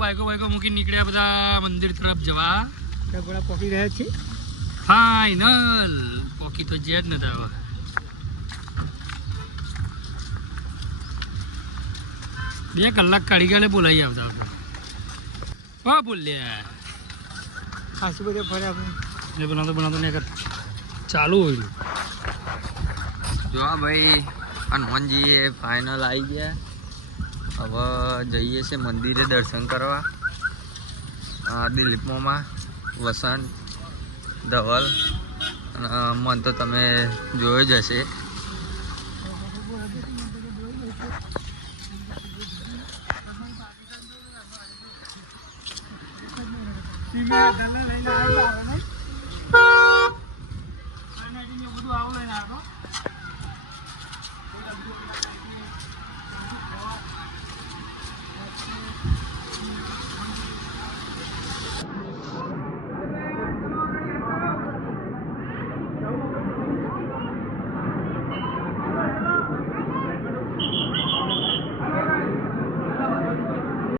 બાઈકો મૂકી નીકળ્યા બધા મંદિર તરફ જવા. પોકી રહ્યા છે ફાઈનલ પોકી તો જે જ નતા હવે. બે કલાક કાઢી ગયા બોલાવી આવતા હા બોલ્યા ખાસું બધું ફરે આપણે એ બનાવતો ને ચાલુ હોય જો ભાઈ હનુમાનજી ફાઇનલ આવી ગયા. હવે જઈએ છે મંદિરે દર્શન કરવા. દિલીપમાં વસંત ધવલ અને મન તો તમે જોયો જ હશે.